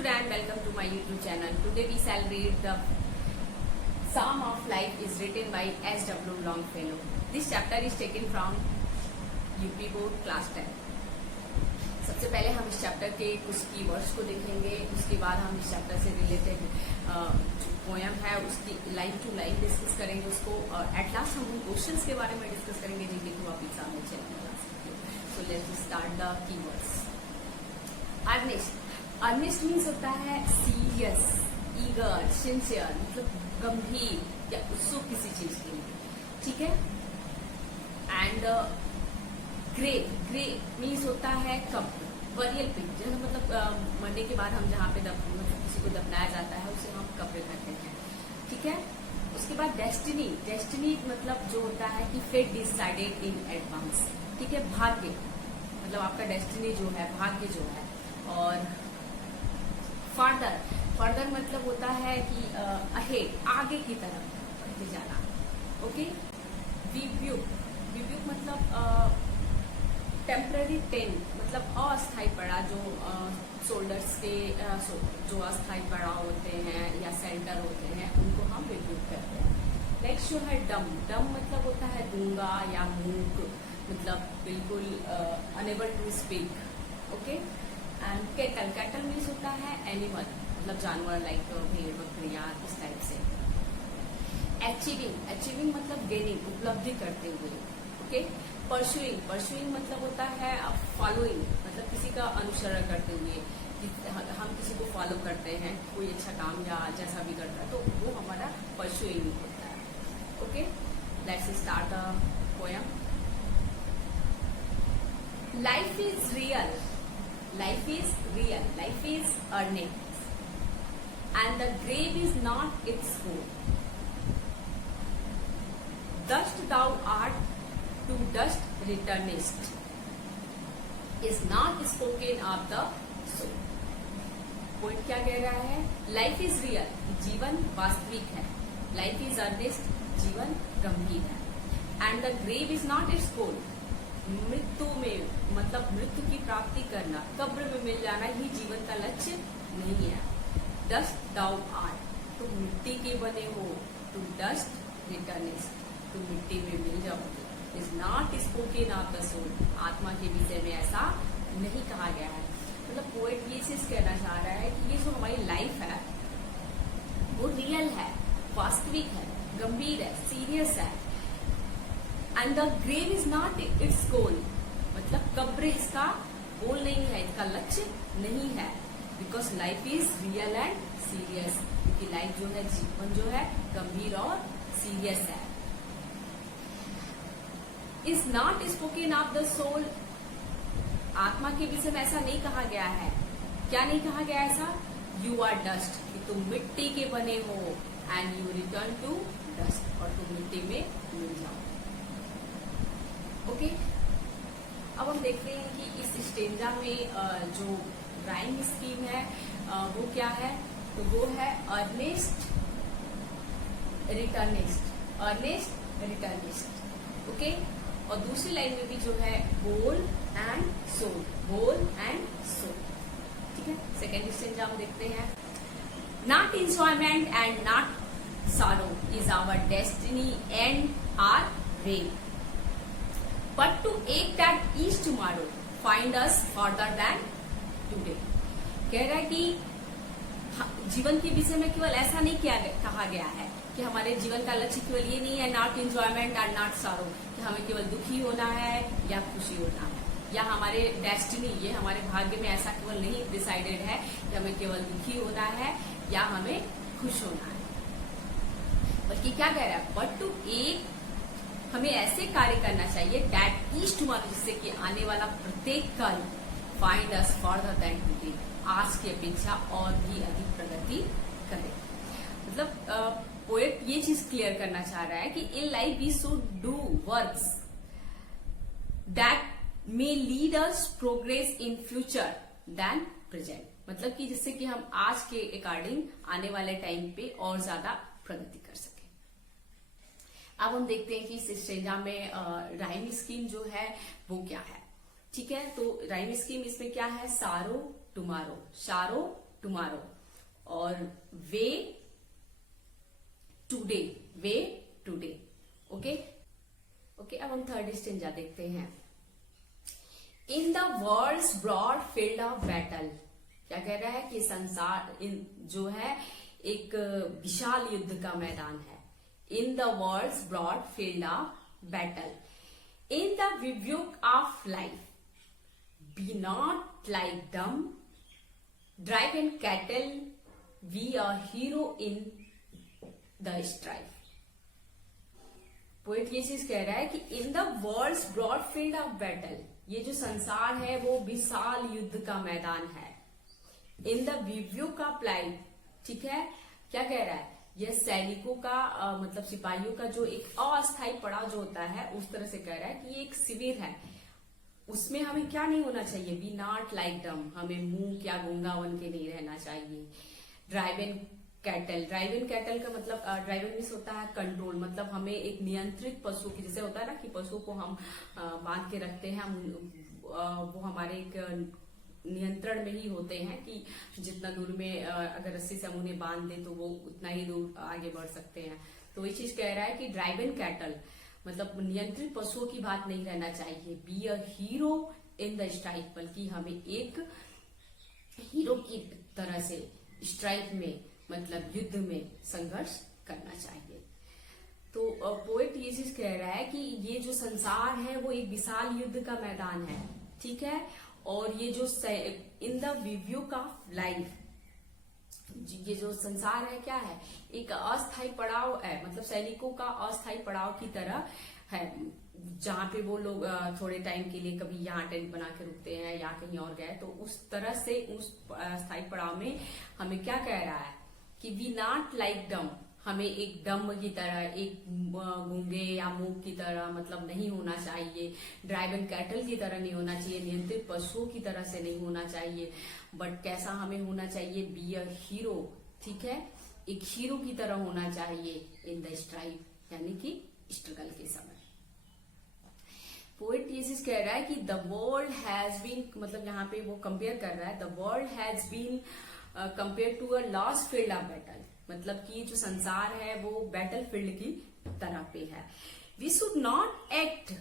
student, welcome to my YouTube channel. Today we celebrate the Psalm of Life is written by S.W. Longfellow. This chapter is taken from UP Board Class 10. सबसे पहले हम इस chapter के कुछ keywords को देखेंगे, उसके बाद हम इस चैप्टर से रिलेटेड जो पोएम है उसकी लाइन टू लाइन डिस्कस करेंगे उसको, और एट लास्ट हम उन क्वेश्चंस के बारे में डिस्कस करेंगे जिनके थ्रू आप एग्जाम में चेक करा सकते हो. So let's start the keywords. Earnest. Earnest means होता है सीरियस, ईगर, सिंसियर, मतलब गंभीर या उत्सुक किसी चीज के लिए. ठीक है. And grave. ग्रेव मीन्स होता है कब्र, बरियल पिट, जैसे मतलब मरने के बाद हम जहाँ पे मतलब किसी को दफनाया जाता है उसे हम कब्र कहते हैं. ठीक है. उसके बाद डेस्टिनी. डेस्टिनी मतलब जो होता है कि फेट डिसाइडेड इन एडवांस. ठीक है. भाग्य मतलब आपका डेस्टिनी जो है, भाग्य जो है. और फर्दर. फर्दर मतलब होता है कि अहेड, आगे की तरफ बढ़ते जाना. ओके. रिब्यूक. रिब्यूक मतलब टेम्पररी पेन, मतलब अस्थायी पड़ा, जो शोल्डर्स के जो अस्थायी पड़ा होते हैं या सेंटर होते हैं उनको हम रिब्यूक करते हैं. नेक्स्ट जो है डम. डम मतलब होता है गूंगा या मूक, मतलब बिल्कुल unable to speak. Okay. And cattle. Cattle means होता है एनिमल, मतलब जानवर, लाइक भेड़ बकरियां, इस टाइप से. अचीविंग. अचीविंग मतलब गेनिंग, उपलब्धि करते हुए. ओके. परसुइंग. परसुइंग मतलब होता है फॉलोइंग, मतलब किसी का अनुसरण करते हुए. हम किसी को फॉलो करते हैं, कोई अच्छा काम या जैसा भी करता है तो वो हमारा परसुइंग होता है. Okay. Let's start the poem. Life is real. Life is real. Life is earnest, and the grave is not its goal. Dust thou art, to dust returnest, is not spoken of the soul. Point क्या कह रहा है? Life is real, जीवन वास्तविक है. Life is Ernest, जीवन गंभीर है. And the grave is not its goal. मृत्यु में मतलब मृत्यु की प्राप्ति करना, कब्र में मिल जाना ही जीवन का लक्ष्य नहीं है. डस्ट दाउ आर्ट, तुम मिट्टी के बने हो. टू डस्ट रिटर्निस्ट, तुम मिट्टी में मिल जाओगे. Is not spoken of the soul, आत्मा के विषय में ऐसा नहीं कहा गया है. मतलब पोएट ये चीज कहना चाह रहा है कि ये जो हमारी लाइफ है वो रियल है, वास्तविक है, गंभीर है, सीरियस है. And the grave is not its goal, मतलब कब्र इसका गोल नहीं है, इसका लक्ष्य नहीं है. Because life is real and serious, क्योंकि लाइफ जो है, जीवन जो है गंभीर और सीरियस है. Is not spoken of the soul, आत्मा के विषय में ऐसा नहीं कहा गया है. क्या नहीं कहा गया ऐसा? यू आर डस्ट, कि तुम मिट्टी के बने हो. And you return to dust, और तुम मिट्टी में मिल जाओ. ओके. अब हम देखते हैं कि इस स्टेंजा में जो राइम स्कीम है वो क्या है. तो वो है earnest returnest. Earnest returnest. Okay. और दूसरी लाइन में भी जो है बोल एंड सोल, बोल एंड सोल. ठीक है. सेकेंड स्टेंजा हम देखते हैं. Not enjoyment and not sorrow is our destiny and or way, but to ache that is tomorrow find us further than today. कह रहा है कि जीवन के विषय में केवल ऐसा नहीं कहा गया है कि हमारे जीवन का लक्ष्य केवल ये नहीं है not enjoyment and not sorrow, कि हमें केवल दुखी होना है या खुशी होना है, या हमारे डेस्टिनी, ये हमारे भाग्य में ऐसा केवल नहीं डिसाइडेड है कि हमें केवल दुखी होना है या हमें खुश होना है. बल्कि क्या कह रहा है? बट टू एक, हमें ऐसे कार्य करना चाहिए दैट इज टुमारो, जिससे कि आने वाला प्रत्येक कल find us further than today, आज की अपेक्षा और भी अधिक प्रगति करे. मतलब पोएट ये चीज क्लियर करना चाह रहा है कि in life we should do works that may lead us progress in future than present, मतलब कि जिससे कि हम आज के अकॉर्डिंग आने वाले टाइम पे और ज्यादा प्रगति कर सके. अब हम देखते हैं कि इस स्टेंजा में राइम स्कीम जो है वो क्या है. ठीक है. तो राइम स्कीम इसमें क्या है? सारो टुमारो, सारो टुमारो, और way today, way today. Okay, अब हम थर्ड स्टेंजा देखते हैं। In the world's broad field of battle, क्या कह रहा है कि संसार जो है एक विशाल युद्ध का मैदान है। In the world's broad field of battle, in the bivouac of life, be not like dumb, drive and cattle, we are hero in the strife. Poet ये चीज कह रहा है कि in the world's broad field of battle, ये जो संसार है वो विशाल युद्ध का मैदान है। इन द रिव्यू का प्लाई, ठीक है, क्या कह रहा है, यह सैनिकों का मतलब सिपाहियों का जो एक अस्थायी पड़ाव जो होता है उस तरह से कह रहा है कि ये एक शिविर है, उसमें हमें क्या नहीं होना चाहिए, बी नॉट लाइक डम, हमें मुंह क्या गूंगा बन के नहीं रहना चाहिए। Drive and cattle, drive and cattle का मतलब ड्राइव एंड मीन्स होता है कंट्रोल, मतलब हमें एक नियंत्रित पशु की, जैसे होता है ना कि पशु को हम बांध के रखते हैं, वो हमारे एक नियंत्रण में ही होते हैं कि जितना दूर में अगर रस्सी से हम उन्हें बांध दें तो वो उतना ही दूर आगे बढ़ सकते हैं। तो ये चीज कह रहा है कि ड्राइव एंड कैटल मतलब नियंत्रित पशुओं की बात नहीं रहना चाहिए। Be a hero in the strike, बल्कि हमें एक हीरो की तरह से स्ट्राइक में मतलब युद्ध में संघर्ष करना चाहिए। तो पोएट ये चीज कह रहा है कि ये जो संसार है वो एक विशाल युद्ध का मैदान है, ठीक है, और ये जो इन द रिव्यू का लाइफ, ये जो संसार है क्या है, एक अस्थायी पड़ाव है, मतलब सैनिकों का अस्थायी पड़ाव की तरह है, जहां पे वो लोग थोड़े टाइम के लिए कभी यहाँ टेंट बना के रुकते हैं या कहीं और गए, तो उस तरह से उस अस्थायी पड़ाव में हमें क्या कह रहा है कि वी नॉट लाइक डम, हमें एक डम की तरह, एक गूंगे या मूक की तरह मतलब नहीं होना चाहिए, ड्राइव एंड कैटल की तरह नहीं होना चाहिए, नियंत्रित पशुओं की तरह से नहीं होना चाहिए, बट कैसा हमें होना चाहिए, बी अ हीरो, ठीक है, एक हीरो की तरह होना चाहिए इन द स्ट्राइव, यानी कि स्ट्रगल के समय। पोएट ये चीज कह रहा है कि द वर्ल्ड हैज बीन, मतलब यहाँ पे वो कंपेयर कर रहा है, the world has been compare to a lost field of battle, मतलब कि जो संसार है वो बैटल फील्ड की तरह पे है। We should not act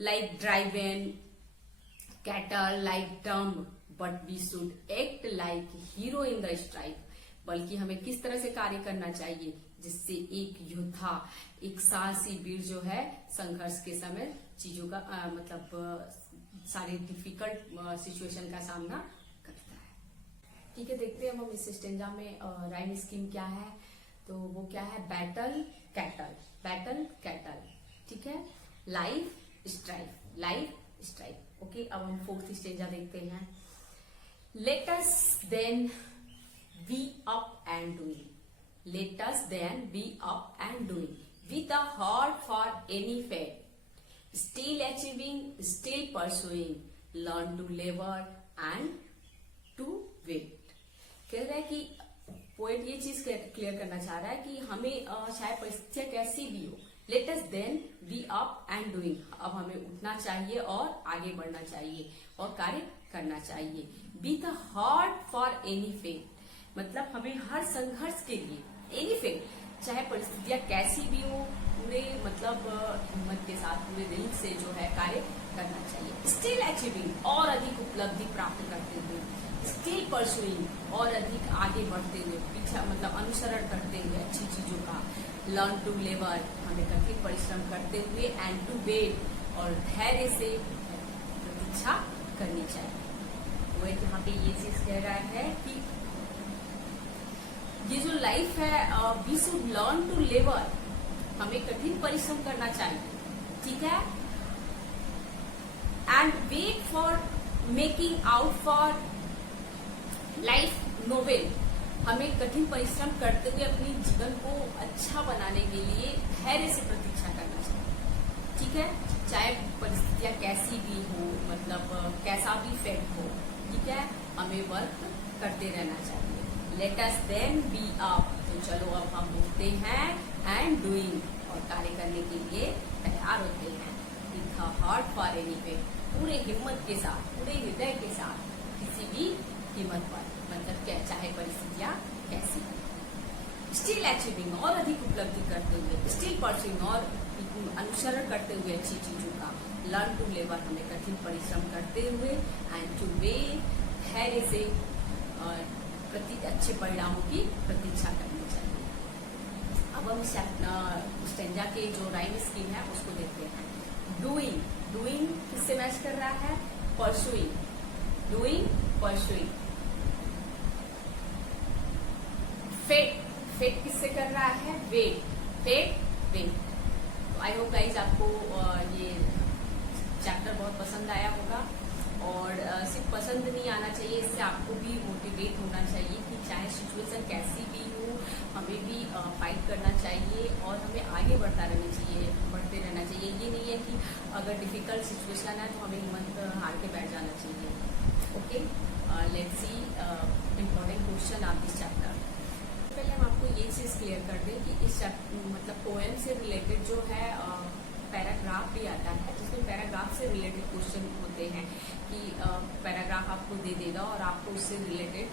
like driven cattle like dumb, but we should act like hero in the strike, बल्कि हमें किस तरह से कार्य करना चाहिए जिससे एक योद्धा, एक साहसी वीर जो है संघर्ष के समय चीजों का मतलब सारे डिफिकल्ट सिचुएशन का सामना करता है। ठीक है, देखते हैं हम इस स्टेंजा में राइम स्कीम क्या है। तो वो क्या है, बैटल कैटल, बैटल कैटल, ठीक है, life strike, life strike. Okay, अब हम फोर्थ स्टेंजा देखते हैं। Let us then be up and doing, let us then be up and doing with a heart for any fate, still achieving, still pursuing, learn to labor and to wait। कह रहा है कि poet ये चीज clear करना चाह रहा है कि हमें चाहे परिस्थितियां कैसी भी हो, let us then be up and doing, अब हमें उठना चाहिए और आगे बढ़ना चाहिए और कार्य करना चाहिए। with a heart for any fate, मतलब हमें हर संघर्ष के लिए एनी फेट, चाहे परिस्थितियां कैसी भी हो, पूरे मतलब हिम्मत के साथ पूरे दिल से जो है कार्य करना चाहिए। स्टिल अचीविंग, और अधिक उपलब्धि प्राप्त करते हुए, स्टिल परसुइंग, और अधिक आगे बढ़ते हुए, पीछा मतलब अनुसरण करते हुए अच्छी चीजों का, लर्न टू लेबर, हमें कठिन परिश्रम करते हुए, एंड टू वेट, और धैर्य से प्रतीक्षा करनी चाहिए। वो यहाँ पे ये चीज कह रहा है कि ये जो लाइफ है, we should learn to labour, हमें कठिन परिश्रम करना चाहिए, ठीक है, and wait for making out for life noble, हमें कठिन परिश्रम करते हुए अपनी जीवन को अच्छा बनाने के लिए धैर्य से प्रतीक्षा करना चाहिए, ठीक है, चाहे परिस्थितियां कैसी भी हो, मतलब कैसा भी फेट हो, ठीक है, हमें वर्क करते रहना चाहिए। Let us then be up, तो चलो अब हम उठते हैं, एंड डूइंग, और कार्य करने के लिए तैयार होते हैं। With a heart for any fate, पूरे हिम्मत के साथ, पूरे हृदय के साथ, किसी भी कीमत पर, मतलब स्टिल अचीविंग और अधिक उपलब्धि करते हुए, स्टिल परस्यूइंग और अनुसरण करते हुए अच्छी चीजों का, लर्न टू लेबर हमें कठिन परिश्रम करते हुए, एंड टू वेट है से अच्छे परिणामों की प्रतीक्षा करनी चाहिए। अब हम स्टेंजा के जो राइम स्कीम है उसको देखते हैं। डूइंग, डूइंग किससे मैच कर रहा है? Pursuing, doing pursuing. Fate, fate किससे कर रहा है? Wait, fate wait. तो आई होप गाइज आपको ये चैप्टर बहुत पसंद आया होगा, और सिर्फ पसंद नहीं आना चाहिए, इससे आपको भी मोटिवेट होना चाहिए कि चाहे सिचुएशन कैसी भी हो हमें भी फाइट करना चाहिए और हमें आगे बढ़ते रहना चाहिए। ये नहीं है कि अगर डिफिकल्ट सिचुएशन है तो हमें हिम्मत हार के बैठ जाना चाहिए। Okay, let's see important question of this chapter. पहले हम आपको ये चीज क्लियर कर दें कि इस मतलब पोएम से रिलेटेड जो है पैराग्राफ भी आता है, जिसमें पैराग्राफ से रिलेटेड क्वेश्चन होते हैं कि पैराग्राफ आपको दे देगा और आपको उससे रिलेटेड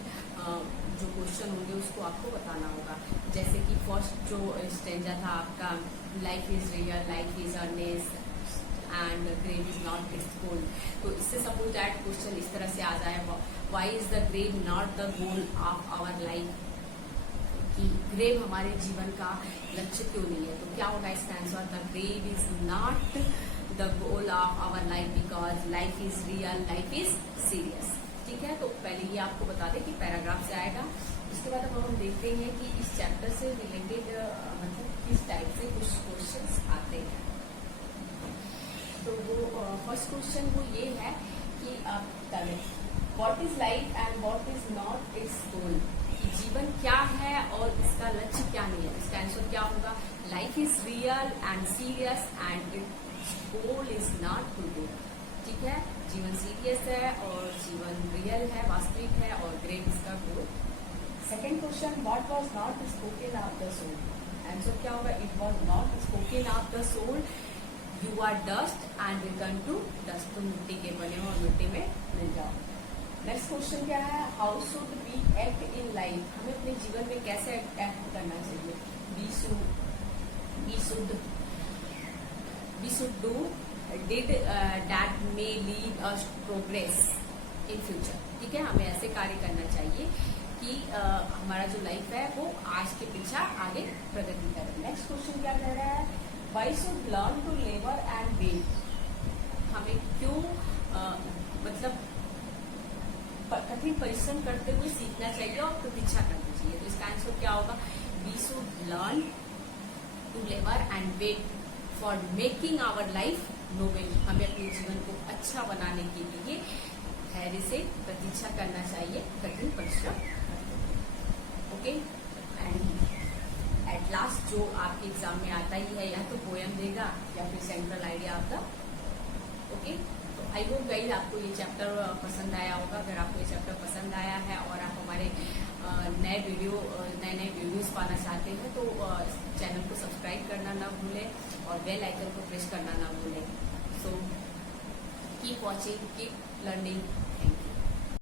जो क्वेश्चन होंगे उसको आपको बताना होगा। जैसे कि फर्स्ट जो स्टेंजा था आपका, life is real, life is earnest and grave is not its goal. तो इससे सपोज दैट क्वेश्चन इस तरह से आ जाए, why is the grave not the goal of our life, कि ग्रेव हमारे जीवन का लक्ष्य क्यों नहीं है। तो क्या होगा इसका answer? The grave is not the goal of our life because life is real, life is serious. ठीक है, तो पहले ये आपको बता दें कि पैराग्राफ से आएगा। इसके बाद अब हम देखते हैं कि इस चैप्टर से रिलेटेड मतलब किस टाइप से कुछ क्वेश्चंस आते हैं। तो वो फर्स्ट क्वेश्चन वो ये है कि आप करें what is life and what is not its goal, जीवन क्या है और इसका लक्ष्य क्या नहीं है। इसका आंसर क्या होगा? Life is real and serious and its goal is not to do. ठीक है, जीवन सीरियस है और जीवन रियल है, वास्तविक है, और ग्रेव इसका गोल। Second question, what was not spoken of the soul, answer क्या होगा? It was not spoken of the soul, you are dust and return to dust. तुम मिट्टी के बने हो और मिट्टी में मिल जाओ। नेक्स्ट क्वेश्चन क्या है? How should we act in life, हमें अपने जीवन में कैसे एक्ट करना चाहिए? We should do did that may lead us progress in future. ठीक है, हमें ऐसे कार्य करना चाहिए कि हमारा जो लाइफ है वो आज के पीछा आगे प्रगति करे। नेक्स्ट क्वेश्चन क्या कह रहा है? Why should learn to labour and wait, हमें क्यों मतलब कठिन परिश्रम करते हुए सीखना चाहिए और प्रतीक्षा करनी चाहिए। तो इसका आंसर क्या होगा? We should learn to labour and wait for making our life noble, हमें अपने जीवन को अच्छा बनाने के लिए धैर्य से प्रतीक्षा करना चाहिए, कठिन परिश्रम। ओके, एंड एट लास्ट जो आपके एग्जाम में आता ही है, या तो पोएम देगा या फिर सेंट्रल आइडिया आपका। ओके, आई होप गाइस आपको ये चैप्टर पसंद आया होगा। अगर आपको ये चैप्टर पसंद आया है और आप हमारे नए वीडियोस पाना चाहते हैं तो चैनल को सब्सक्राइब करना ना भूलें और बेल आइकन को प्रेस करना ना भूलें। So keep watching, keep learning.